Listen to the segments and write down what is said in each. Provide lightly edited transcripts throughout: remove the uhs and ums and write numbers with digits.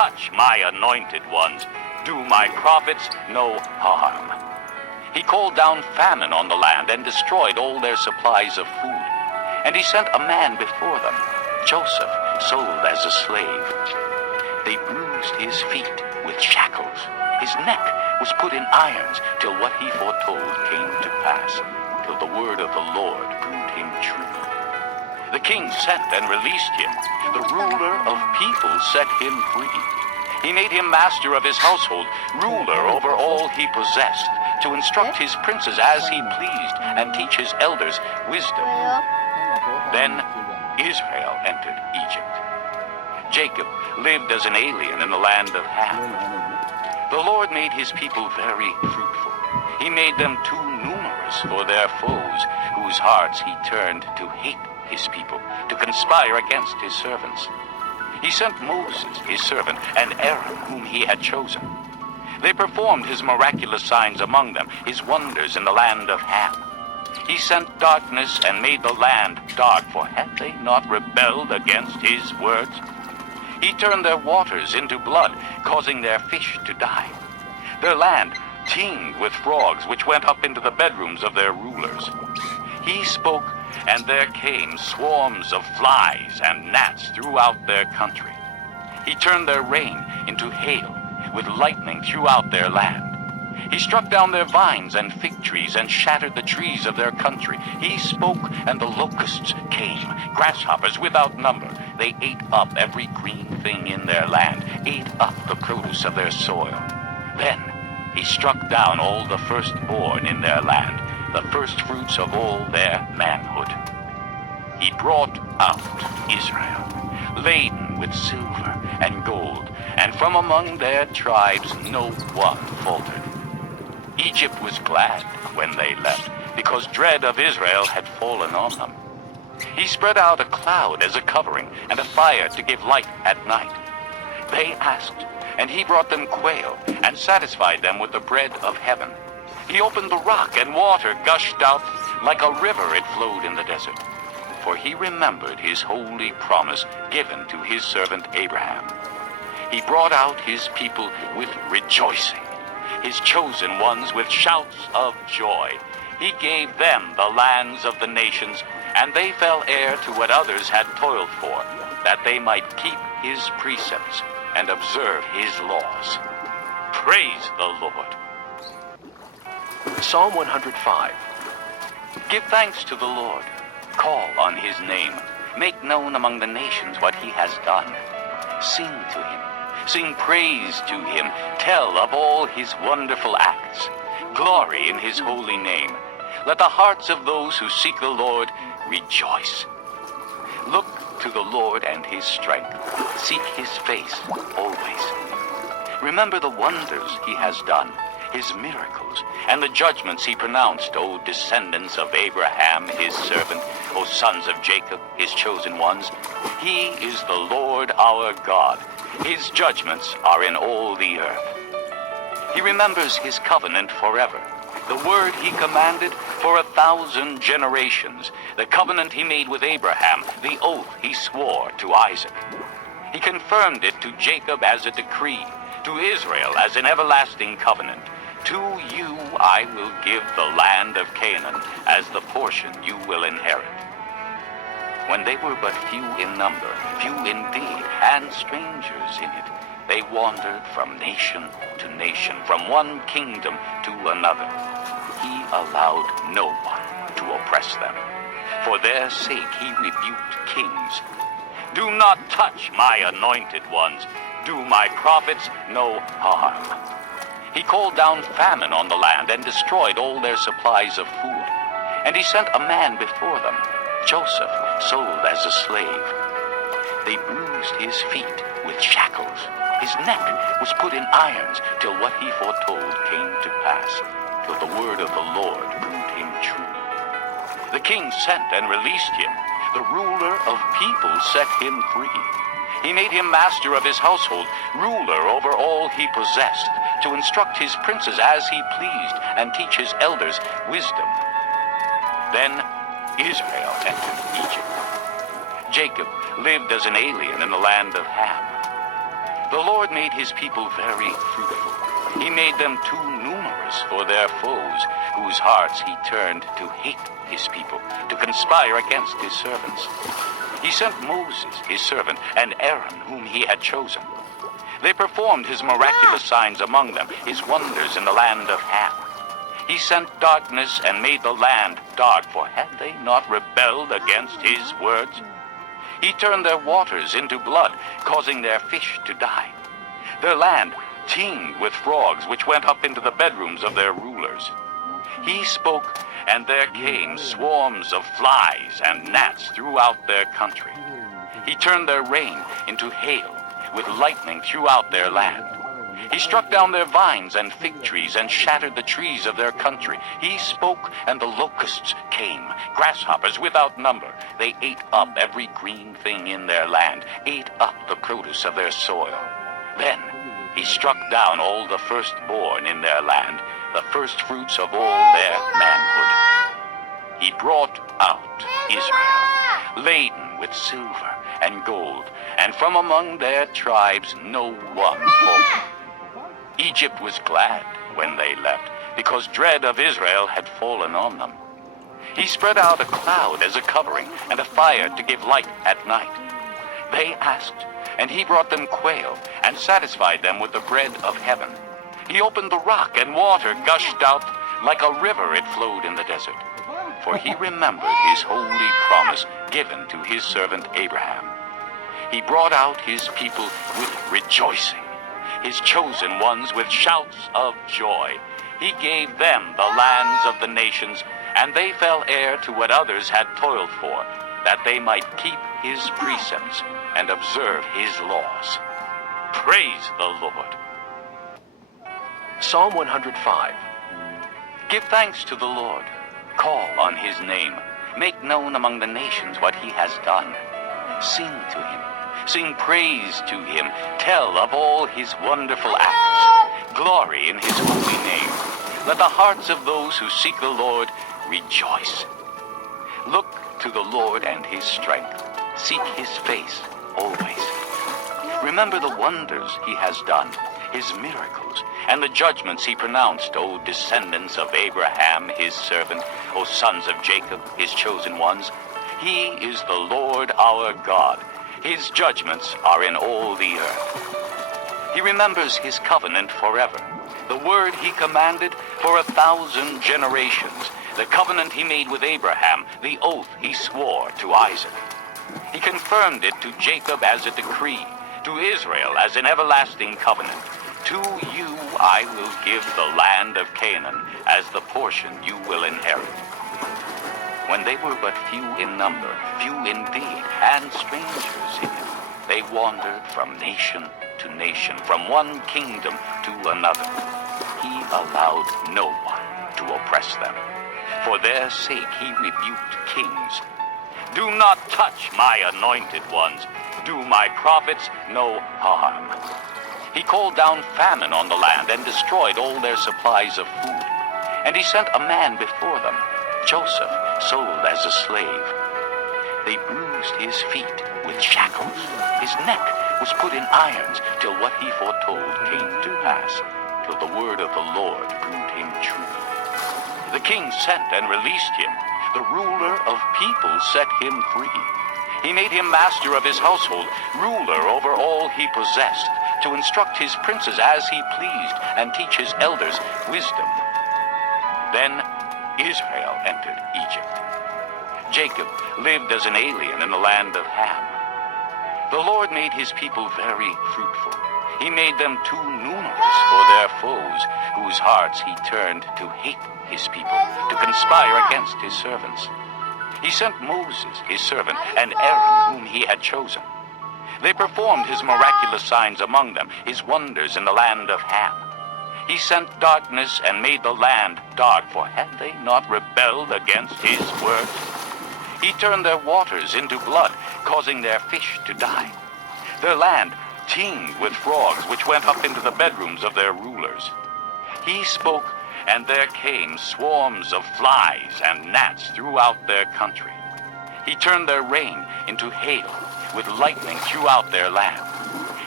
touch my anointed ones. Do my prophets no harm. He called down famine on the land and destroyed all their supplies of food. And he sent a man before them, Joseph, sold as a slave. They bruised his feet with shackles. His neck was put in irons till what he foretold came to pass, till the word of the Lord proved him true. The king sent and released him. The ruler of people set him free. He made him master of his household, ruler over all he possessed, to instruct his princes as he pleased and teach his elders wisdom. Then Israel entered Egypt. Jacob lived as an alien in the land of Ham. The Lord made his people very fruitful. He made them too numerous for their foes, whose hearts he turned to hate his people, to conspire against his servants. He sent Moses, his servant, and Aaron, whom he had chosen. They performed his miraculous signs among them, his wonders in the land of Ham. He sent darkness and made the land dark, for had they not rebelled against his words? He turned their waters into blood, causing their fish to die. Their land teemed with frogs, which went up into the bedrooms of their rulers. He spoke, and there came swarms of flies and gnats throughout their country. He turned their rain into hail, with lightning throughout their land. He struck down their vines and fig trees and shattered the trees of their country. He spoke, and the locusts came, grasshoppers without number. They ate up every green thing in their land, ate up the produce of their soil. Then he struck down all the firstborn in their land, the firstfruits of all their manhood. He brought out Israel, laden with silver and gold, and from among their tribes no one faltered. Egypt was glad when they left, because dread of Israel had fallen on them. He spread out a cloud as a covering, and a fire to give light at night. They asked, and he brought them quail, and satisfied them with the bread of heaven. He opened the rock, and water gushed out like a river. It flowed in the desert. For he remembered his holy promise given to his servant Abraham. He brought out his people with rejoicing, his chosen ones with shouts of joy. He gave them the lands of the nations, and they fell heir to what others had toiled for, that they might keep his precepts and observe his laws. Praise the Lord. Psalm 105. Give thanks to the Lord. Call on his name. Make known among the nations what he has done. Sing to him. Sing praise to him. Tell of all his wonderful acts. Glory in his holy name. Let the hearts of those who seek the Lord rejoice. Look to the Lord and his strength. Seek his face always. Remember the wonders he has done, his miracles, and the judgments he pronounced, O descendants of Abraham, his servant, O sons of Jacob, his chosen ones. He is the Lord our God. His judgments are in all the earth. He remembers his covenant forever, the word he commanded for 1,000 generations, the covenant he made with Abraham, the oath he swore to Isaac. He confirmed it to Jacob as a decree, to Israel as an everlasting covenant. To you I will give the land of Canaan as the portion you will inherit. When they were but few in number, few indeed, and strangers in it, they wandered from nation to nation, from one kingdom to another. He allowed no one to oppress them. For their sake he rebuked kings. Do not touch my anointed ones. Do my prophets no harm. He called down famine on the land and destroyed all their supplies of food. And he sent a man before them, Joseph, sold as a slave. They bruised his feet with shackles. His neck was put in irons till what he foretold came to pass, till the word of the Lord proved him true. The king sent and released him. The ruler of people set him free. He made him master of his household, ruler over all he possessed, to instruct his princes as he pleased and teach his elders wisdom. Then Israel entered Egypt. Jacob lived as an alien in the land of Ham. The Lord made his people very fruitful. He made them too numerous for their foes, whose hearts he turned to hate his people, to conspire against his servants. He sent Moses, his servant, and Aaron, whom he had chosen. They performed his miraculous signs among them, his wonders in the land of Ham. He sent darkness and made the land dark, for had they not rebelled against his words? He turned their waters into blood, causing their fish to die. Their land teemed with frogs, which went up into the bedrooms of their rulers. He spoke, and there came swarms of flies and gnats throughout their country. He turned their rain into hail, with lightning throughout their land. He struck down their vines and fig trees and shattered the trees of their country. He spoke, and the locusts came, grasshoppers without number. They ate up every green thing in their land, ate up the produce of their soil. Then he struck down all the firstborn in their land, the firstfruits of all their manhood. He brought out Israel, laden with silver and gold, and from among their tribes no one spoke. Egypt was glad when they left, because dread of Israel had fallen on them. He spread out a cloud as a covering, and a fire to give light at night. They asked, and he brought them quail, and satisfied them with the bread of heaven. He opened the rock, and water gushed out like a river. It flowed in the desert. For he remembered his holy promise given to his servant Abraham. He brought out his people with rejoicing, his chosen ones with shouts of joy. He gave them the lands of the nations, and they fell heir to what others had toiled for, that they might keep his precepts and observe his laws. Praise the Lord. Psalm 105. Give thanks to the Lord. Call on his name. Make known among the nations what he has done. Sing to him. Sing praise to him. Tell of all his wonderful acts. Glory in his holy name. Let the hearts of those who seek the Lord rejoice. Look to the Lord and his strength. Seek his face always. Remember the wonders he has done, his miracles, and the judgments he pronounced, O descendants of Abraham, his servant, O sons of Jacob, his chosen ones. He is the Lord our God. His judgments are in all the earth. He remembers his covenant forever, the word he commanded for 1,000 generations, the covenant he made with Abraham, the oath he swore to Isaac. He confirmed it to Jacob as a decree, to Israel as an everlasting covenant. To you I will give the land of Canaan as the portion you will inherit. When they were but few in number, few indeed, and strangers in it, they wandered from nation to nation, from one kingdom to another. He allowed no one to oppress them. For their sake he rebuked kings. Do not touch my anointed ones. Do my prophets no harm. He called down famine on the land and destroyed all their supplies of food. And he sent a man before them, Joseph, sold as a slave. They bruised his feet with shackles. His neck was put in irons, till what he foretold came to pass, till the word of the Lord proved him true. The king sent and released him. The ruler of people set him free. He made him master of his household, ruler over all he possessed, to instruct his princes as he pleased, and teach his elders wisdom. Then Israel entered Egypt. Jacob lived as an alien in the land of Ham. The Lord made his people very fruitful. He made them too numerous for their foes, whose hearts he turned to hate his people, to conspire against his servants. He sent Moses, his servant, and Aaron, whom he had chosen. They performed his miraculous signs among them, his wonders in the land of Ham. He sent darkness and made the land dark, for had they not rebelled against his word? He turned their waters into blood, causing their fish to die. Their land teemed with frogs, which went up into the bedrooms of their rulers. He spoke, and there came swarms of flies and gnats throughout their country. He turned their rain into hail, with lightning throughout their land.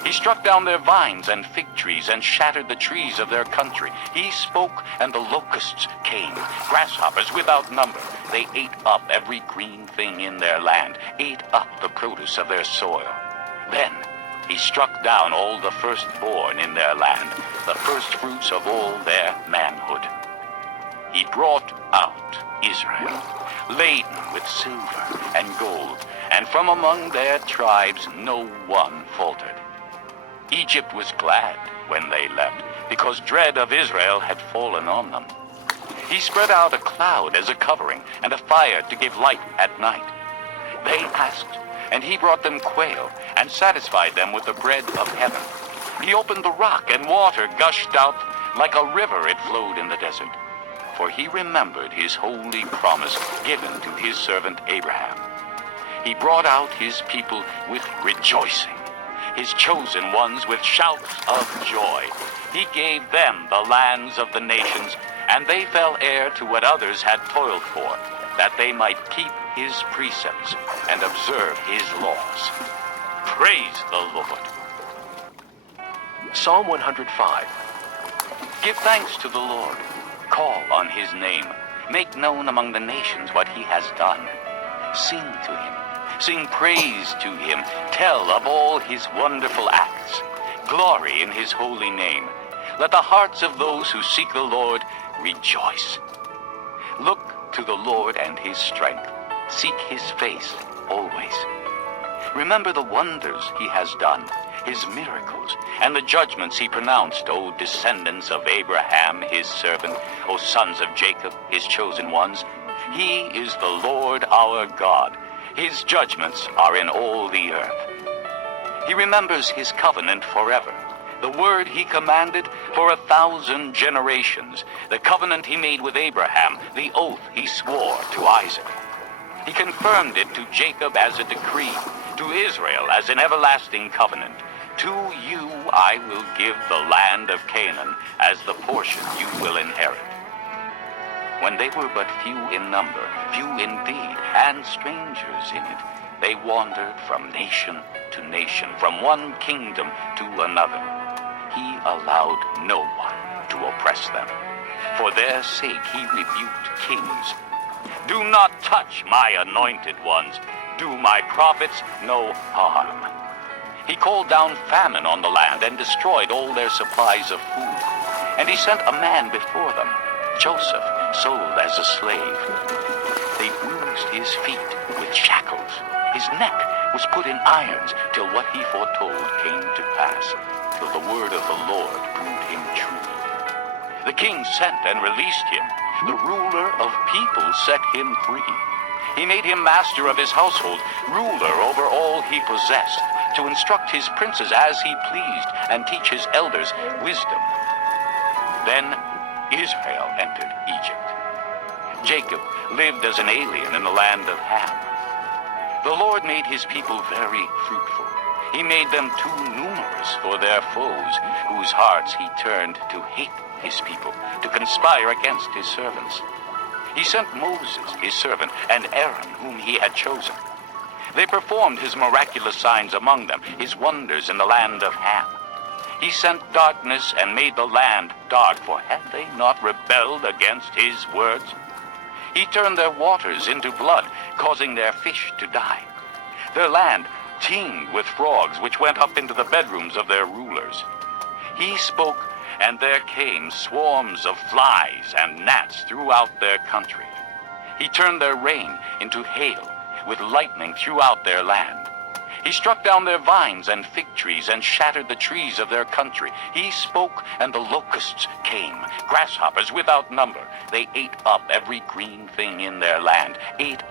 He struck down their vines and fig trees and shattered the trees of their country. He spoke, and the locusts came, grasshoppers without number. They ate up every green thing in their land, ate up the produce of their soil. Then he struck down all the firstborn in their land, the firstfruits of all their manhood. He brought out Israel, laden with silver and gold, and from among their tribes no one faltered. Egypt was glad when they left, because dread of Israel had fallen on them. He spread out a cloud as a covering, and a fire to give light at night. They asked, and he brought them quail, and satisfied them with the bread of heaven. He opened the rock, and water gushed out like a river. It flowed in the desert. For he remembered his holy promise given to his servant Abraham. He brought out his people with rejoicing, his chosen ones with shouts of joy. He gave them the lands of the nations, and they fell heir to what others had toiled for, that they might keep his precepts and observe his laws. Praise the Lord. Psalm 105. Give thanks to the Lord. Call on his name. Make known among the nations what he has done. Sing to him. Sing praise to him. Tell of all his wonderful acts. Glory in his holy name. Let the hearts of those who seek the Lord rejoice. Look to the Lord and his strength. Seek his face always. Remember the wonders he has done, his miracles, and the judgments he pronounced, O descendants of Abraham, his servant, O sons of Jacob, his chosen ones. He is the Lord our God. His judgments are in all the earth. He remembers his covenant forever, the word he commanded for 1,000 generations, the covenant he made with Abraham, the oath he swore to Isaac. He confirmed it to Jacob as a decree, to Israel as an everlasting covenant. To you I will give the land of Canaan as the portion you will inherit. When they were but few in number, few indeed, and strangers in it, they wandered from nation to nation, from one kingdom to another. He allowed no one to oppress them. For their sake he rebuked kings. Do not touch my anointed ones. Do my prophets no harm. He called down famine on the land and destroyed all their supplies of food. And he sent a man before them, Joseph, sold as a slave. They bruised his feet with shackles. His neck was put in irons till what he foretold came to pass, till the word of the Lord proved him true. The king sent and released him. The ruler of people set him free. He made him master of his household, ruler over all he possessed, to instruct his princes as he pleased, and teach his elders wisdom. Then Israel entered Egypt. Jacob lived as an alien in the land of Ham. The Lord made his people very fruitful. He made them too numerous for their foes, whose hearts he turned to hate his people, to conspire against his servants. He sent Moses, his servant, and Aaron, whom he had chosen. They performed his miraculous signs among them, his wonders in the land of Ham. He sent darkness and made the land dark, for had they not rebelled against his words? He turned their waters into blood, causing their fish to die. Their land teemed with frogs, which went up into the bedrooms of their rulers. He spoke, and there came swarms of flies and gnats throughout their country. He turned their rain into hail, with lightning throughout their land. He struck down their vines and fig trees and shattered the trees of their country. He spoke, and the locusts came, grasshoppers without number. They ate up every green thing in their land, ate